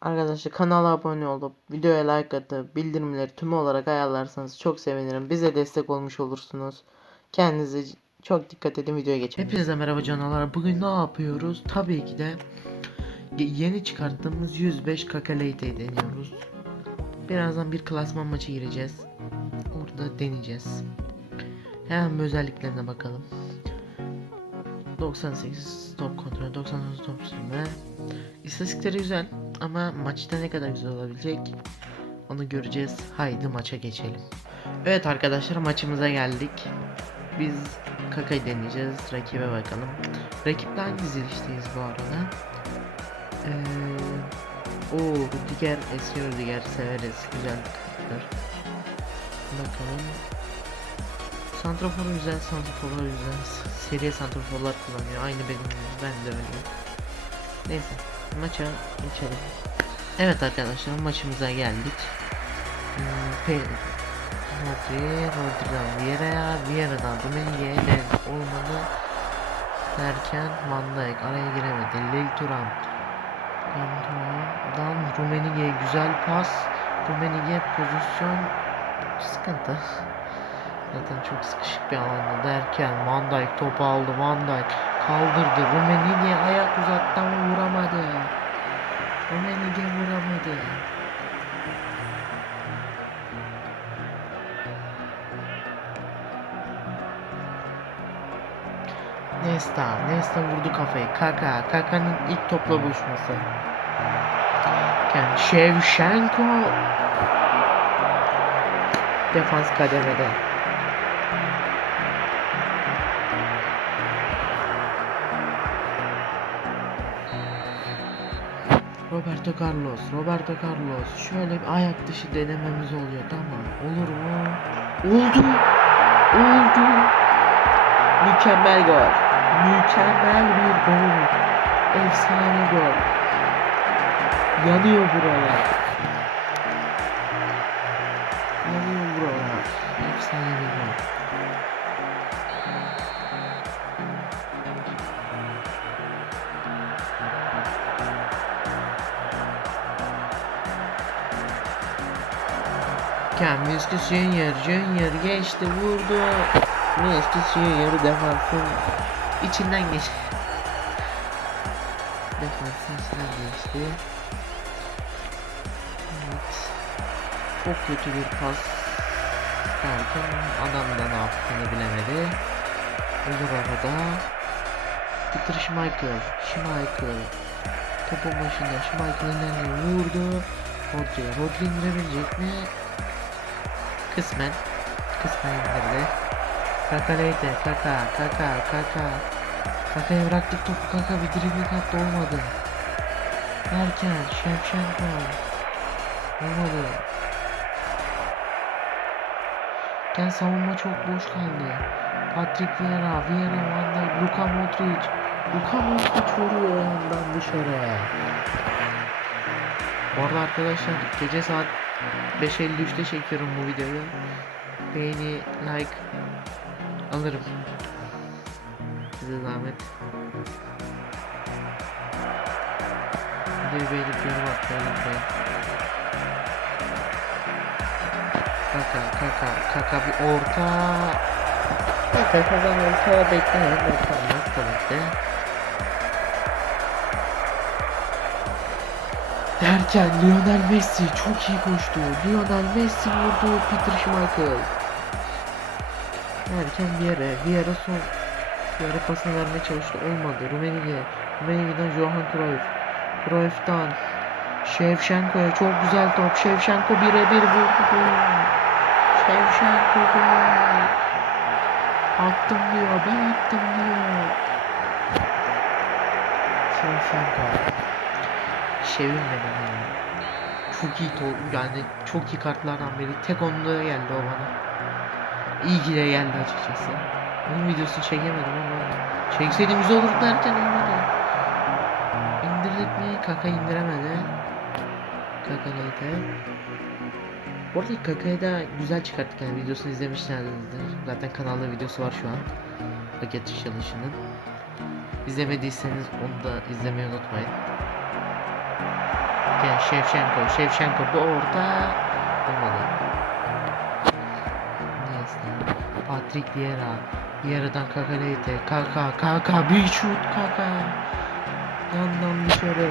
Arkadaşlar kanala abone olup videoya like atıp bildirimleri tüm olarak ayarlarsanız çok sevinirim. Bize destek olmuş olursunuz. Kendinize çok dikkat edin videoya geçelim. Hepinize merhaba canalar. Bugün ne yapıyoruz? Tabii ki de ye- yeni çıkarttığımız 105 Kakaleite'yi deniyoruz. Birazdan bir klasman maçı gireceğiz. Orada deneyeceğiz. Hemen özelliklerine bakalım. 98 top kontrol, 99 top sürme. İstatistikleri güzel ama maçta ne kadar güzel olabilecek onu göreceğiz. Haydi maça geçelim. Evet arkadaşlar maçımıza geldik. Biz Kaka'yı deneyeceğiz. Rakibe bakalım. Rakipte hangi dizilişteyiz bu arada? Ee, o Rudiger, eski Rudiger severiz. Güzel karakter. Bakalım. Santrafor güzel, santraforlar güzel. S- Seri santraforlar kullanıyor. Aynı benim. Ben de öyle. Neyse. Maça geçelim. Evet arkadaşlar maçımıza geldik. Hmm, Rodri, Rodri'den Vieira'ya, Vieira'dan Rummenigge'ye de olmadı derken Van Dijk araya giremedi. Lil Thuram Thuram'dan Rummenigge'ye güzel pas. Rummenigge pozisyon sıkıntı. Zaten çok sıkışık bir alanda derken Van Dijk topu aldı. Van Dijk kaldırdı. Rummenigge ayak uzattı ama vuramadı. Rummenigge vuramadı. Nesta, Nesta vurdu kafayı. Kaka, Kaka'nın ilk topla buluşması. Yani Shevchenko defans kademede. Roberto Carlos, Roberto Carlos. Şöyle bir ayak dışı denememiz oluyor tamam. Olur mu? Oldu. Oldu. Mükemmel gol. Mükemmel bir gol. Efsane gol. Yanıyor buralar. Yanıyor buralar. Efsane bir gol. Ken Vinicius Junior, Junior geçti vurdu. Vinicius Junior defansın içinden geçti. Defansın içinden geçti. Evet. Çok kötü bir pas derken adam da ne yaptığını bilemedi. Olur arada. Peter Schmeichel, Schmeichel. Topun başında Schmeichel'in vurdu. Rodri, Rodri indirebilecek mi? Kısmen. Kısmen indirdi. Kaka neydi? Kaka, kaka, kaka. Kaka'ya bıraktık topu kaka bir dribbling attı olmadı. Derken Shevchenko. Olmadı. Gel savunma çok boş kaldı. Patrick Vieira, Vieira, Van Dijk, Luka Modric. Luka Modric vuruyor yandan dışarı. Bu arada arkadaşlar gece saat 5.53'te çekiyorum bu videoyu. Beğeni, like alırım. Size zahmet. Videoyu beğenip yorum atmayı unutmayın. Kaka, kaka, kaka bir orta. Kaka kazan orta bekleyin. Orta tabii ki. Derken Lionel Messi çok iyi koştu. Lionel Messi vurdu Peter Schmeichel. Derken bir yere son yere pasını vermeye çalıştı. Olmadı. Rummenigge. Rummenigge'den Johan Cruyff. Cruyff'tan Shevchenko'ya çok güzel top. Shevchenko birebir vurdu. Gol. Attım diyor. Ben attım diyor. Shevchenko. Şevin benim ya. Çok iyi to yani çok iyi kartlardan biri. Tek onda geldi o bana. İyi ki de geldi açıkçası. Onun videosunu çekemedim ama çekseydim güzel olur derken olmadı. İndirdik mi? Kaka indiremedi. Kaka neydi? Bu arada Kaka'yı da güzel çıkarttık yani videosunu izlemişlerdir. Zaten kanalda videosu var şu an. Paket çalışının. İzlemediyseniz onu da izlemeyi unutmayın. Derken Şevşenko, Şevşenko bu orta olmadı. Neyse. Patrick Vieira. Vieira'dan Kakaleyte. Kaka, Kaka bir şut Kaka. Yandan dışarı.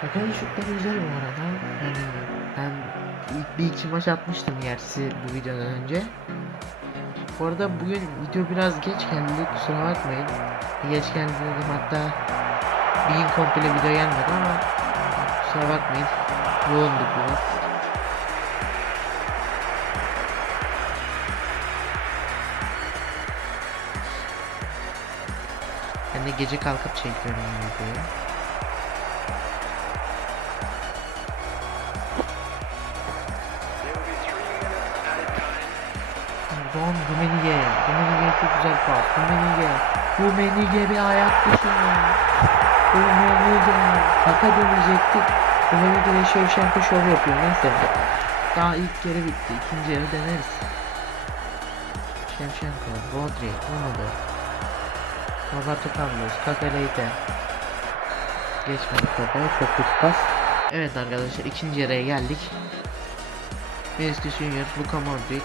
Kaka'nın şutları güzel bu arada. Yani ben bir iki maç atmıştım gerçi bu videodan önce. Bu arada bugün video biraz geç geldi kusura bakmayın. Geç geldi dedim hatta bir gün komple video gelmedi ama kusura bakmayın. Yoğunduk biraz. Ben de gece kalkıp çekiyorum videoyu. Don Rumenige. Rumenige çok güzel pas. Rumenige. Rumenige bir ayak dışı. Rumenige. Kaka dönecektik. Rumenige ile Şevşenko şov yapıyor. Neyse. Daha ilk yarı bitti. İkinci yarı deneriz. Şevşenko. Rodri. Olmadı. Roberto Carlos. Kaka Leite. Geçmedi Kaka. Çok kötü pas. Evet arkadaşlar ikinci yarıya geldik. Junior, Luka Modric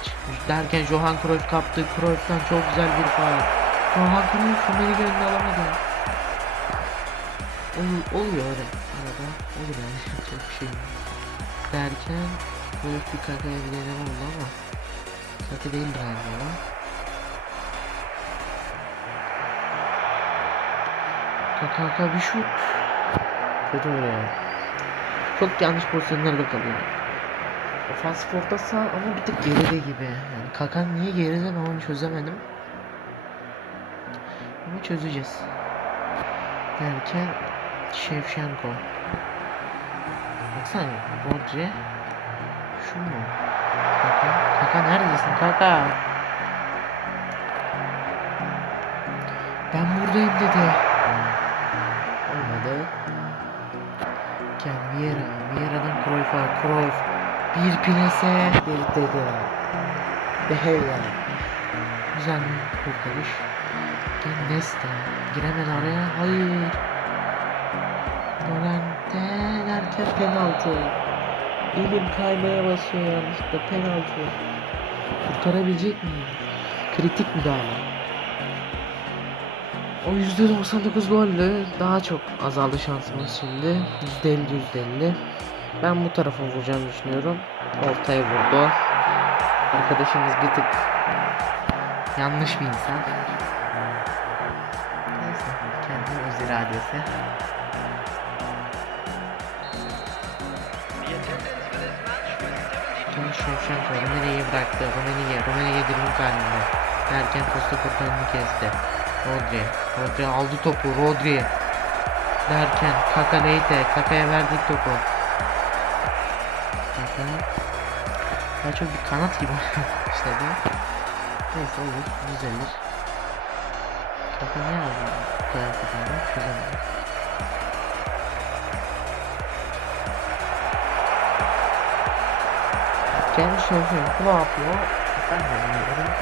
derken Johan Cruyff kaptı. Cruyff'tan çok güzel bir faul. Johan Cruyff Rumeli gönlünü alamadı. Ol, oluyor öyle arada. Olur yani çok şey. Derken Cruyff bir kakaya bir deneme oldu ama Kaka değil galiba. Kaka kaka bir şut. Kötü oluyor. Çok yanlış pozisyonlarda kalıyor. Ofansif orta saha ama bir tık geride gibi. Yani Kakan niye geride ben onu çözemedim. Ama çözeceğiz. Derken Şevşenko. Baksana Rodri. Şu mu? Kaka. Kaka neredesin Kaka? Ben buradayım dedi. Olmadı. Gel Vieira. Vieira'dan Cruyff'a. Cruyff. Bir plase bir dedi. Deheya. Güzel bir kurtarış. Nesta. Giremedi araya. Hayır. Dolente derken penaltı. Elim kaymaya basıyor yanlışlıkla penaltı. Kurtarabilecek miyim? Kritik müdahale. O %99 golle daha çok azaldı şansımız şimdi. %50 %50. Ben bu tarafa vuracağını düşünüyorum. Ortaya vurdu. Arkadaşımız bir tık yanlış bir insan. Neyse kendi öz iradesi. Tom Şevşenko Rumeniye'yi bıraktı. Rumeniye, Rumeniye dribbling halinde. Derken Costa kurtarını kesti. Rodri, Rodri aldı topu. Rodri. Derken Kaka Leite, Kaka'ya verdik topu. Daha çok bir kanat gibi işledi. Neyse olur, düzelir. Kaka ne yapıyor bu kadar takımda? Çözemedim. Kendi şoförü ne yapıyor? Ben de bilmiyorum.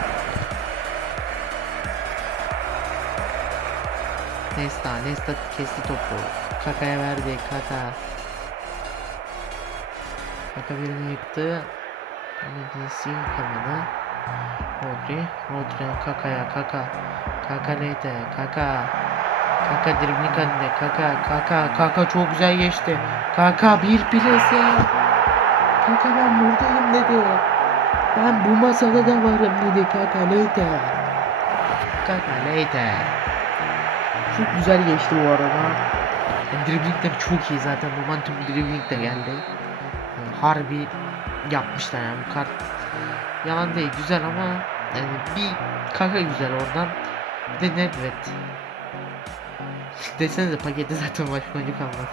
Nesta, Nesta kesti topu. Kaka'ya verdi, Kaka. Kaka birini yıktı. Messi yıkamadı. Rodri, Rodri, Kaka'ya, Kaka. Kaka neydi? Kaka. Kaka dribling. Kaka, Kaka, Kaka çok güzel geçti. Kaka bir plase. Kaka ben buradayım dedi. Ben bu masada da varım dedi Kaka neydi? Kaka neydi? Çok güzel geçti bu arada. Yani dribbling de çok iyi zaten. Momentum dribbling de geldi. Yani harbi yapmışlar yani bu kart. Yalan değil güzel ama yani bir kaka güzel oradan. Bir de Nedved. Desenize pakette zaten başka oyuncu kalmaz.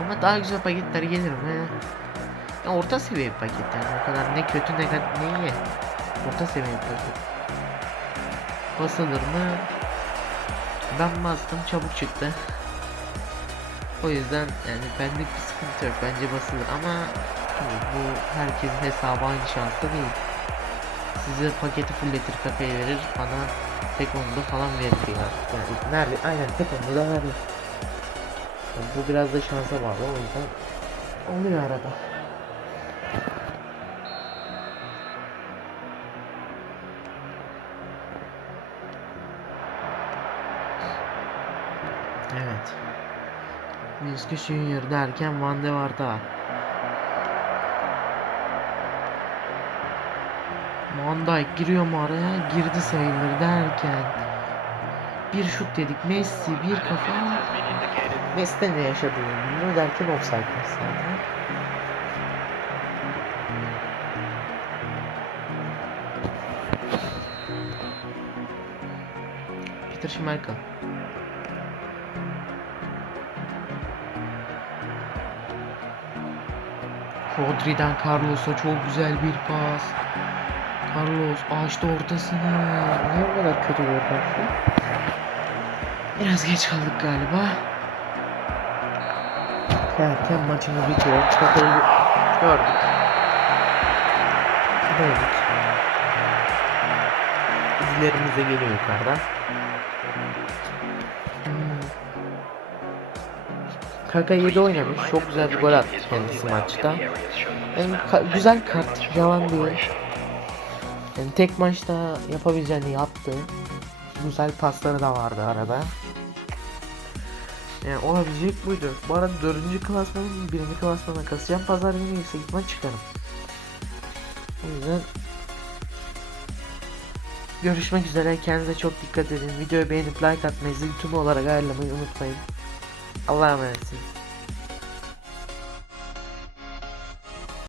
Ama daha güzel paketler gelir mi? Ya orta seviye bir paket yani o kadar ne kötü ne, ne iyi. Orta seviye bir paket. Basılır mı? Ben bastım çabuk çıktı. O yüzden yani benlik bir sıkıntı yok. Bence basılır ama bu herkesin hesabı aynı şanslı değil. Size paketi fullletir kafeye verir. Bana tek onda falan verir ya. Yani nerede? Aynen tek onda da verir. Yani bu biraz da şansa bağlı o yüzden oluyor arada. Miski Junior derken Van de Varda. Van Dijk giriyor mu araya? Girdi sayılır derken. Bir şut dedik. Messi bir kafa. Messi ne yaşadı bilmiyorum derken offside zaten. Peter Schmeichel. Rodri'den Carlos'a çok güzel bir pas. Carlos açtı ortasını. Niye bu kadar kötü bir pas? Biraz geç kaldık galiba. Derken maçımız bitiyor. Kafayı gördük. Gördük. İzlerimiz de geliyor yukarıdan. 47 oynamış. Çok güzel bir gol attı kendisi maçta. Yani ka güzel kart, yalan değil. Yani tek maçta yapabileceğini yaptı. Güzel pasları da vardı arada. Yani olabilecek buydu. Bu arada 4. klasmanın 1. klasmana kasıyan pazar günü yüksek ihtimal çıkarım. O yüzden Görüşmek üzere. Kendinize çok dikkat edin. Videoyu beğenip like atmayı, zil tümü olarak ayarlamayı unutmayın. Allah'a emanetsiniz.